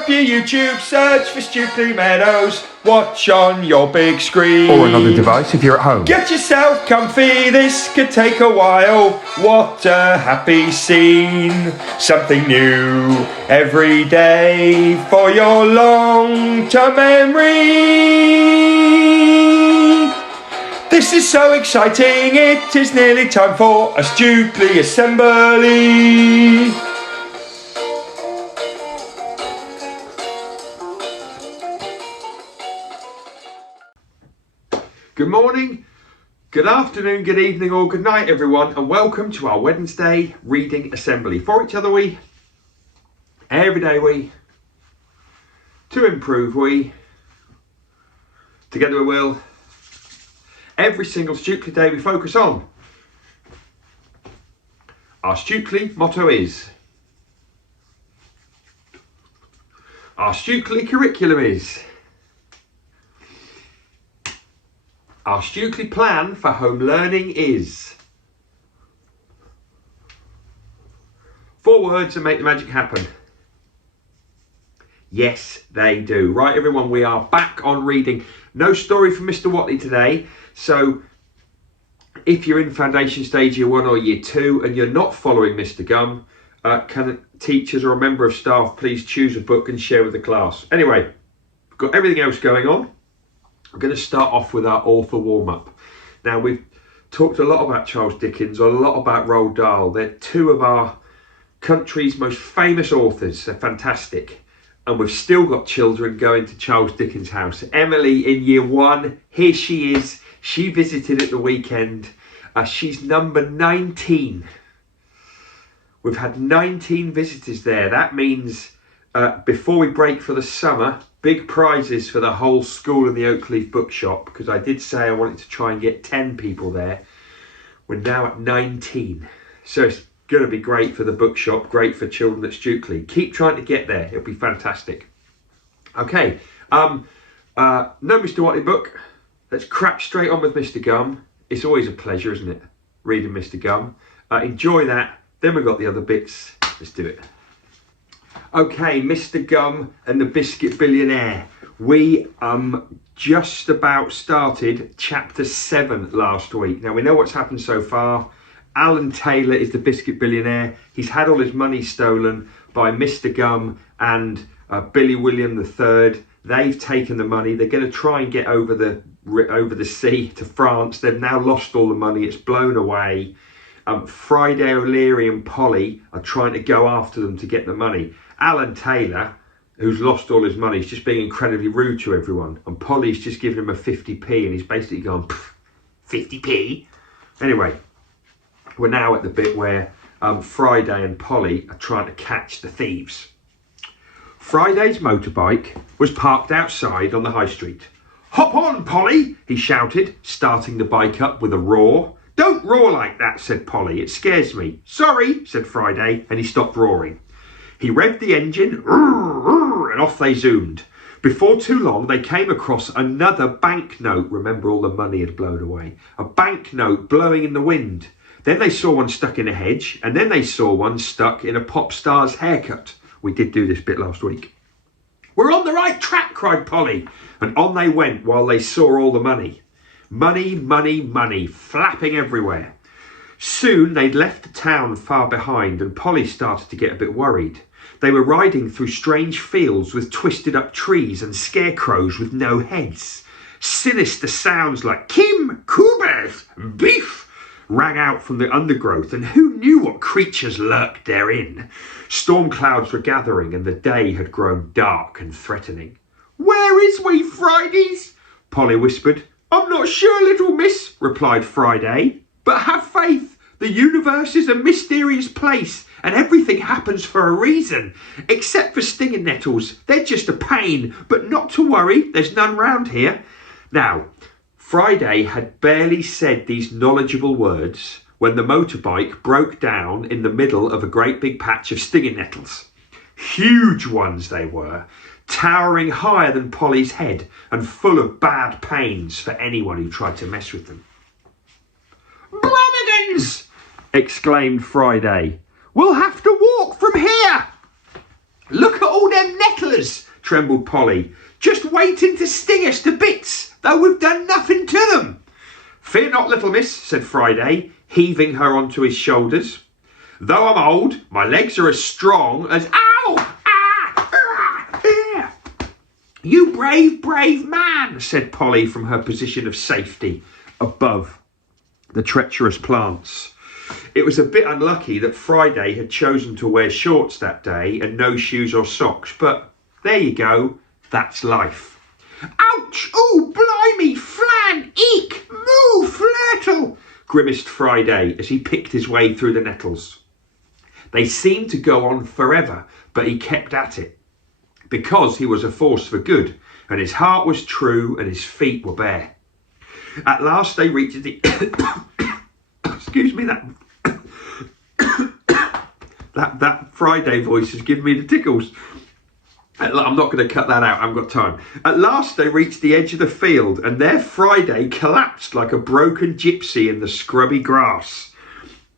up your YouTube, search for Stukeley Meadows, watch on your big screen. Or another device if you're at home. Get yourself comfy, this could take a while. What a happy scene. Something new every day for your long-term memory. This is so exciting, it is nearly time for a Stukeley assembly. Good morning, good afternoon, good evening or good night everyone, and welcome to our Wednesday reading assembly. For each other we, every day we, to improve we, together we will. Every single Stukeley day we focus on. Our Stukeley motto is. Our Stukeley curriculum is. Our Stukeley plan for home learning is. 4 words and make the magic happen. Yes, they do. Right, everyone, we are back on reading. No story from Mr. Watley today. So if you're in foundation stage year 1 or year 2 and you're not following Mr. Gum, can teachers or a member of staff please choose a book and share with the class? Anyway, we've got everything else going on. I'm going to start off with our author warm-up. Now, we've talked a lot about Charles Dickens, a lot about Roald Dahl. They're 2 of our country's most famous authors. They're fantastic. And we've still got children going to Charles Dickens' house. Emily in year 1, here she is. She visited at the weekend. She's number 19. We've had 19 visitors there. That means before we break for the summer, big prizes for the whole school and the Oakleaf bookshop, because I did say I wanted to try and get 10 people there. We're now at 19. So it's going to be great for the bookshop, great for children at Stukeley. Keep trying to get there. It'll be fantastic. Okay. No Mr. Watley book. Let's crack straight on with Mr. Gum. It's always a pleasure, isn't it? Reading Mr. Gum. Enjoy that. Then we've got the other bits. Let's do it. Okay, Mr. Gum and the Biscuit Billionaire. We just about started chapter 7 last week. Now we know what's happened so far. Alan Taylor is the Biscuit Billionaire. He's had all his money stolen by Mr. Gum and Billy William III. They've taken the money. They're going to try and get over the sea to France. They've now lost all the money. It's blown away. Friday O'Leary and Polly are trying to go after them to get the money. Alan Taylor, who's lost all his money, is just being incredibly rude to everyone. And Polly's just giving him a 50p and he's basically gone, 50p? Anyway, we're now at the bit where Friday and Polly are trying to catch the thieves. Friday's motorbike was parked outside on the high street. "Hop on, Polly," he shouted, starting the bike up with a roar. "Don't roar like that," said Polly. "It scares me." "Sorry," said Friday, and he stopped roaring. He revved the engine, and off they zoomed. Before too long, they came across another banknote. Remember, all the money had blown away. A banknote blowing in the wind. Then they saw one stuck in a hedge, and then they saw one stuck in a pop star's haircut. We did do this bit last week. "We're on the right track," cried Polly, and on they went while they saw all the money. Money, money, money, flapping everywhere. Soon they'd left the town far behind, and Polly started to get a bit worried. They were riding through strange fields with twisted up trees and scarecrows with no heads. Sinister sounds like Kim, Coobers, beef rang out from the undergrowth, and who knew what creatures lurked therein? Storm clouds were gathering, and the day had grown dark and threatening. "Where is we, Fridays?" Polly whispered. "I'm not sure, little miss," replied Friday. "But have faith. The universe is a mysterious place, and everything happens for a reason. Except for stinging nettles. They're just a pain, but not to worry. There's none round here." Now, Friday had barely said these knowledgeable words when the motorbike broke down in the middle of a great big patch of stinging nettles. Huge ones they were, towering higher than Polly's head and full of bad pains for anyone who tried to mess with them. "Branigans!" exclaimed Friday. "We'll have to walk from here." Look at all them nettlers, trembled Polly. Just waiting to sting us to bits, though we've done nothing to them. Fear not, little miss, said Friday, heaving her onto his shoulders. Though I'm old, my legs are as strong as... Ow! Ah! You brave, brave man, said Polly from her position of safety above the treacherous plants. It was a bit unlucky that Friday had chosen to wear shorts that day and no shoes or socks, but there you go, that's life. Ouch! Oh, blimey! Flan! Eek! Moo! Flirtle! Grimaced Friday as he picked his way through the nettles. They seemed to go on forever, but he kept at it, because he was a force for good, and his heart was true and his feet were bare. At last they reached the... Excuse me, that Friday voice has given me the tickles. I'm not going to cut that out, I haven't got time. At last they reached the edge of the field, and there Friday collapsed like a broken gypsy in the scrubby grass.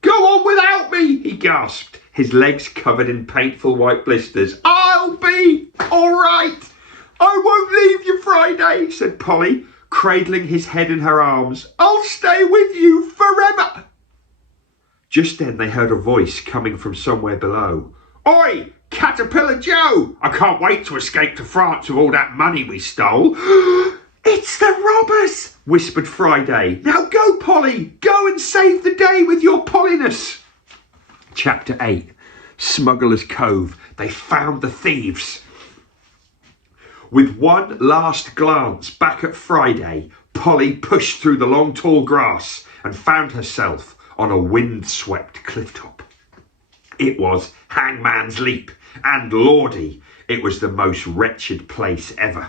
Go on without me, he gasped, his legs covered in painful white blisters. I'll be all right. I won't leave you, Friday, said Polly, cradling his head in her arms. I'll stay with you forever. Just then they heard a voice coming from somewhere below. Oi, Caterpillar Joe! I can't wait to escape to France with all that money we stole. It's the robbers, whispered Friday. Now go, Polly, go and save the day with your Polliness. Chapter 8, Smuggler's Cove. They found the thieves. With one last glance back at Friday, Polly pushed through the long tall grass and found herself on a wind-swept cliff top. It was Hangman's Leap, and lordy, it was the most wretched place ever.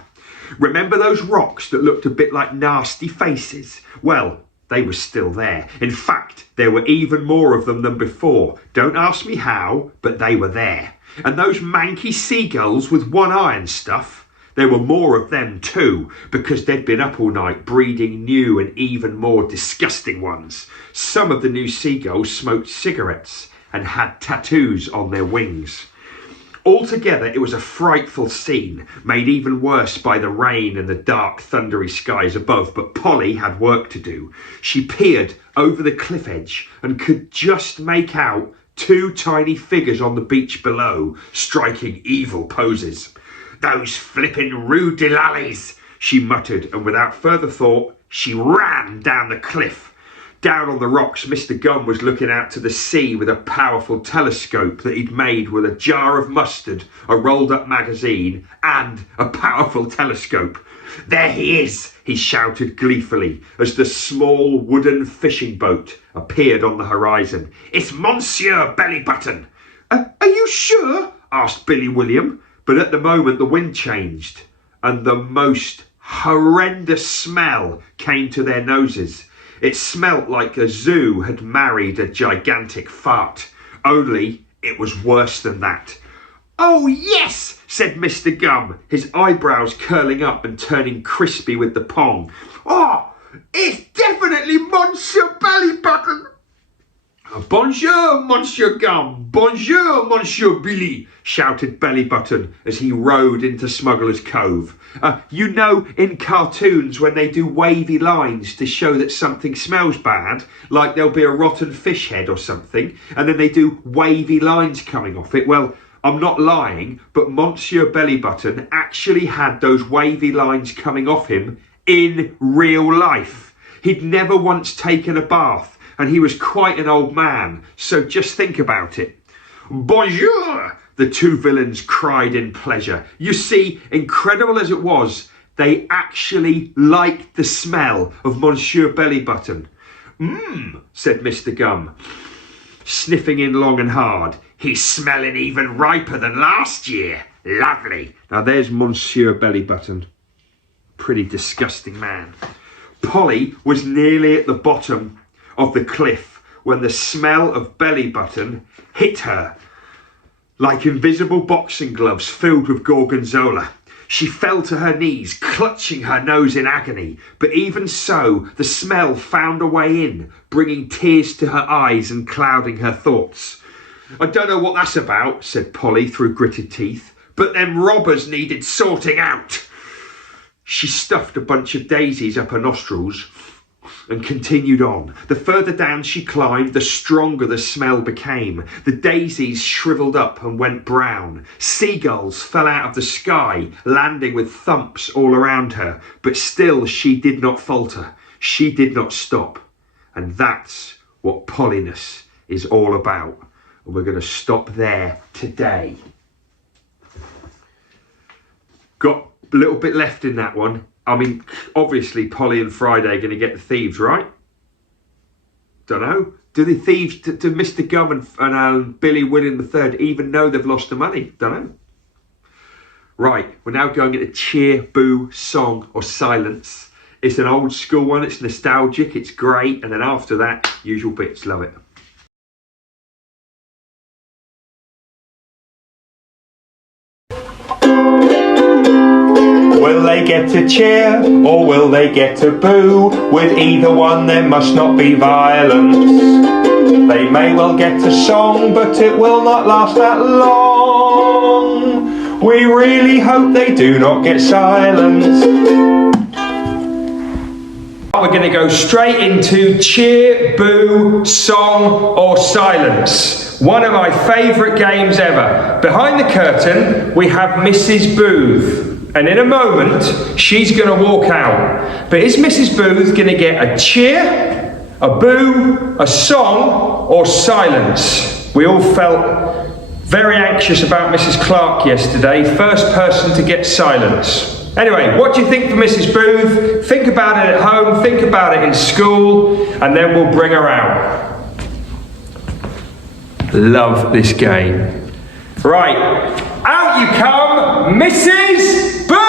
Remember those rocks that looked a bit like nasty faces? Well, they were still there. In fact, there were even more of them than before. Don't ask me how, but they were there. And those manky seagulls with one eye and stuff, there were more of them too, because they'd been up all night breeding new and even more disgusting ones. Some of the new seagulls smoked cigarettes and had tattoos on their wings. Altogether, it was a frightful scene, made even worse by the rain and the dark, thundery skies above, but Polly had work to do. She peered over the cliff edge and could just make out two tiny figures on the beach below, striking evil poses. Those flippin' rude delallies, she muttered, and without further thought, she ran down the cliff. Down on the rocks, Mr. Gum was looking out to the sea with a powerful telescope that he'd made with a jar of mustard, a rolled-up magazine, and a powerful telescope. There he is, he shouted gleefully as the small wooden fishing boat appeared on the horizon. It's Monsieur Bellybutton. Are you sure? Asked Billy William, but at the moment the wind changed and the most horrendous smell came to their noses. It smelt like a zoo had married a gigantic fart, only it was worse than that. Oh yes, said Mr. Gum, his eyebrows curling up and turning crispy with the pong. Oh, it's definitely Monsieur Bellybutton. Bonjour, Monsieur Gum. Bonjour, Monsieur Billy, shouted Bellybutton as he rode into Smuggler's Cove. You know, in cartoons when they do wavy lines to show that something smells bad, like there'll be a rotten fish head or something, and then they do wavy lines coming off it. Well, I'm not lying, but Monsieur Bellybutton actually had those wavy lines coming off him in real life. He'd never once taken a bath, and he was quite an old man, so just think about it. Bonjour, the two villains cried in pleasure. You see, incredible as it was, they actually liked the smell of Monsieur Bellybutton. Said Mr. Gum, sniffing in long and hard. He's smelling even riper than last year. Lovely. Now there's Monsieur Bellybutton. Pretty disgusting man. Polly was nearly at the bottom of the cliff when the smell of Bellybutton hit her like invisible boxing gloves filled with gorgonzola. She fell to her knees, clutching her nose in agony, but even so, the smell found a way in, bringing tears to her eyes and clouding her thoughts. I don't know what that's about, said Polly through gritted teeth, but them robbers needed sorting out. She stuffed a bunch of daisies up her nostrils and continued on. The further down she climbed, the stronger the smell became. The daisies shriveled up and went brown. Seagulls fell out of the sky, landing with thumps all around her. But still she did not falter. She did not stop. And that's what polliness is all about. And we're going to stop there today. Got a little bit left in that one. I mean, obviously Polly and Friday are going to get the thieves, right? Don't know. Do the thieves, do Mr. Gum and Billy William III even know they've lost the money? Don't know. Right, we're now going into cheer, boo, song or silence. It's an old school one, it's nostalgic, it's great. And then after that, usual bits, love it. Will they get to cheer or will they get to boo? With either one there must not be violence. They may well get a song, but it will not last that long. We really hope they do not get silence. We're going to go straight into cheer, boo, song or silence. One of my favourite games ever. Behind the curtain we have Mrs. Booth. And in a moment, she's going to walk out. But is Mrs. Booth going to get a cheer, a boo, a song, or silence? We all felt very anxious about Mrs. Clark yesterday. First person to get silence. Anyway, what do you think for Mrs. Booth? Think about it at home, think about it in school, and then we'll bring her out. Love this game. Right, out you come, Mrs. Booth!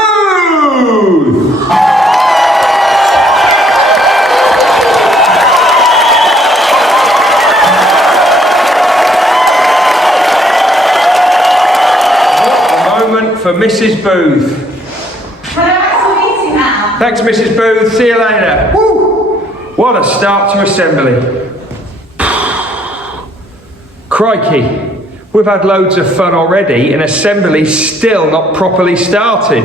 What a moment for Mrs. Booth. Thanks, Mrs. Booth. See you later. Woo! What a start to assembly. Crikey. We've had loads of fun already and assembly's still not properly started.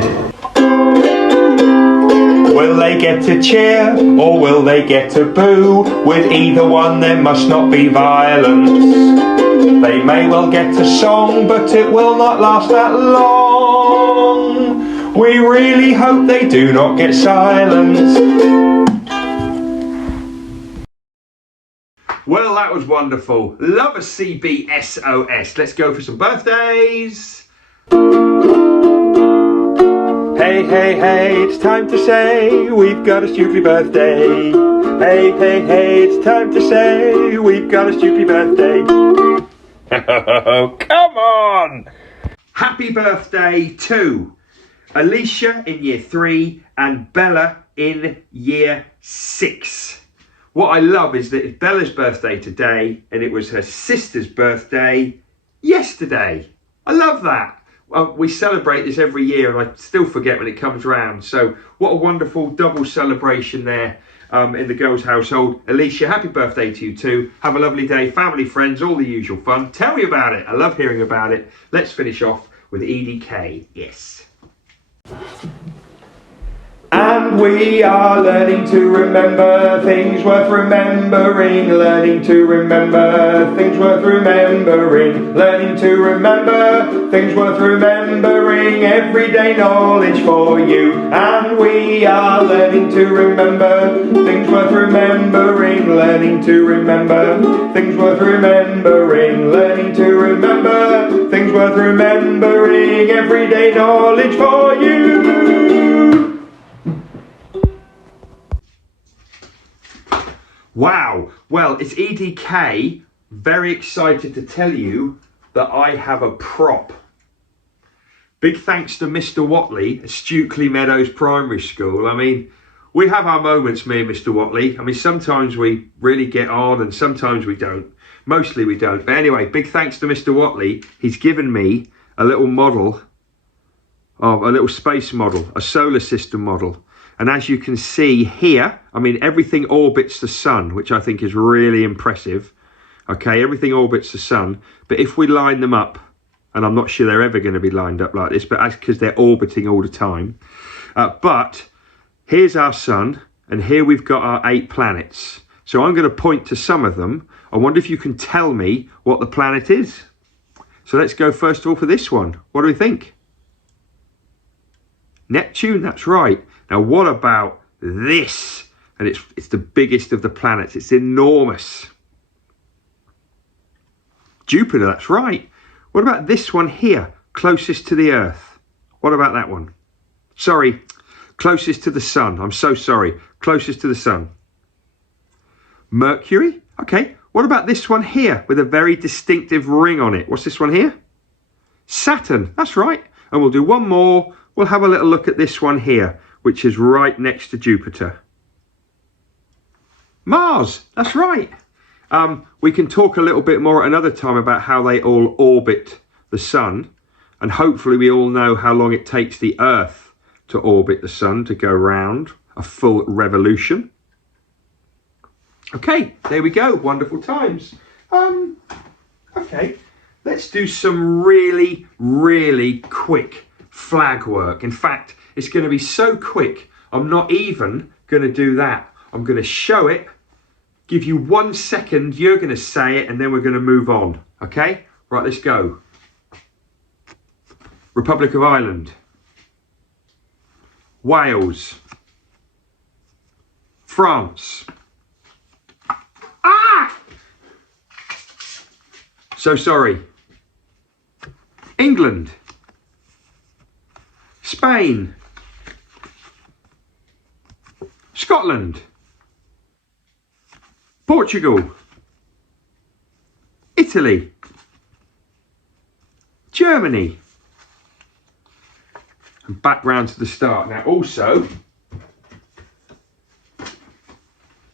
Will they get to cheer or will they get to boo? With either one there must not be violence. They may well get a song, but it will not last that long. We really hope they do not get silence. Well, that was wonderful. Love a CBSOS. Let's go for some birthdays. Hey, hey, hey, it's time to say we've got a Stukeley birthday. Hey, hey, hey, it's time to say we've got a Stukeley birthday. Oh, come on! Happy birthday to Alicia in year 3 and Bella in year 6. What I love is that it's Bella's birthday today and it was her sister's birthday yesterday. I love that. We celebrate this every year and I still forget when it comes round. So what a wonderful double celebration there in the girls' household. Alicia, happy birthday to you too. Have a lovely day, family, friends, all the usual fun. Tell me about it. I love hearing about it. Let's finish off with EDK. Yes. And we are learning to remember things worth remembering, learning to remember things worth remembering, learning to remember things worth remembering, everyday knowledge for you. And we are learning to remember things worth remembering, learning to remember things worth remembering, learning to remember things worth remembering, everyday knowledge for you. Wow, well, it's EDK. Very excited to tell you that I have a prop. Big thanks to Mr. Watley at Stukeley Meadows Primary School. I mean, we have our moments, me and Mr. Watley. I mean, sometimes we really get on and sometimes we don't. Mostly we don't. But anyway, big thanks to Mr. Watley. He's given me a little model of a little space model, a solar system model. And as you can see here, I mean, everything orbits the sun, which I think is really impressive. Okay, everything orbits the sun. But if we line them up and I'm not sure they're ever going to be lined up like this, but that's because they're orbiting all the time. But here's our sun, and here we've got our 8 planets. So I'm going to point to some of them. I wonder if you can tell me what the planet is. So let's go first of all for this one. What do we think? Neptune, that's right. Now what about this? And it's the biggest of the planets. It's enormous. Jupiter, that's right. What about this one here, closest to the Earth? What about that one? Sorry, closest to the sun. I'm so sorry. Closest to the sun. Mercury? Okay. What about this one here with a very distinctive ring on it? What's this one here? Saturn. That's right. And we'll do one more. We'll have a little look at this one here, which is right next to Jupiter. Mars. That's right. We can talk a little bit more at another time about how they all orbit the sun. And hopefully we all know how long it takes the Earth to orbit the sun, to go round a full revolution. Okay, there we go. Wonderful times. Okay, let's do some really, really quick flag work. In fact, it's going to be so quick, I'm not even going to do that. I'm going to show it, give you 1 second, you're going to say it, and then we're going to move on. Okay? Right, let's go. Republic of Ireland. Wales. France. So sorry. England. Spain. Scotland. Portugal. Italy. Germany. And back round to the start. Now also,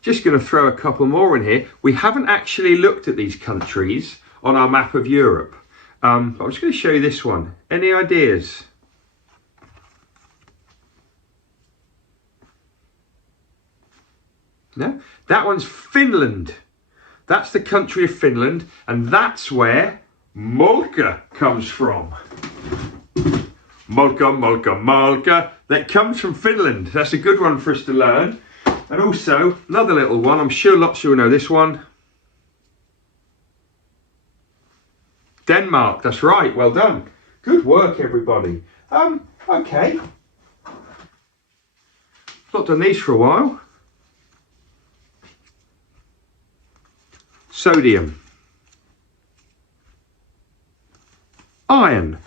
just going to throw a couple more in here. We haven't actually looked at these countries on our map of Europe. I'm just going to show you this one. Any ideas? No? That one's Finland. That's the country of Finland, and that's where Malka comes from. Malka, Malka, Malka. That comes from Finland. That's a good one for us to learn. And also, another little one. I'm sure lots of you know this one. Denmark, that's right, well done. Good work, everybody. Okay. Not done these for a while. Sodium. Iron.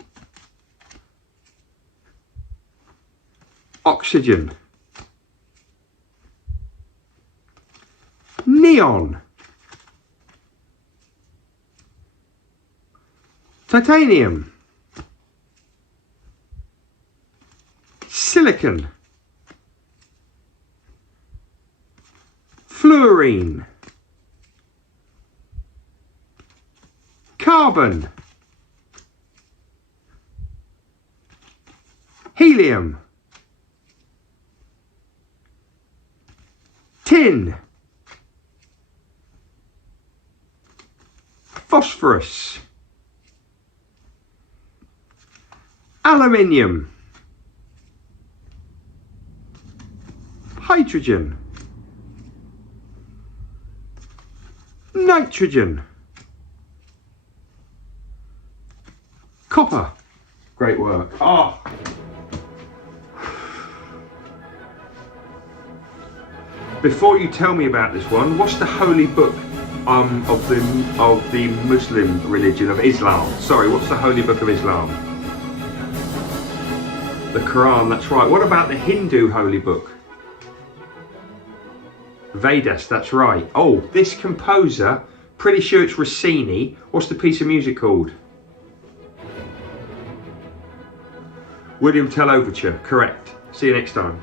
Oxygen. Neon. Titanium. Silicon. Fluorine. Carbon. Helium. Tin. Phosphorus. Aluminium. Hydrogen. Nitrogen. Copper. Great work. Ah. Before you tell me about this one, what's the holy book of the Muslim religion of Islam? Sorry, what's the holy book of Islam? The Quran, that's right. What about the Hindu holy book? Vedas, that's right. Oh, this composer, pretty sure it's Rossini. What's the piece of music called? William Tell Overture, correct. See you next time.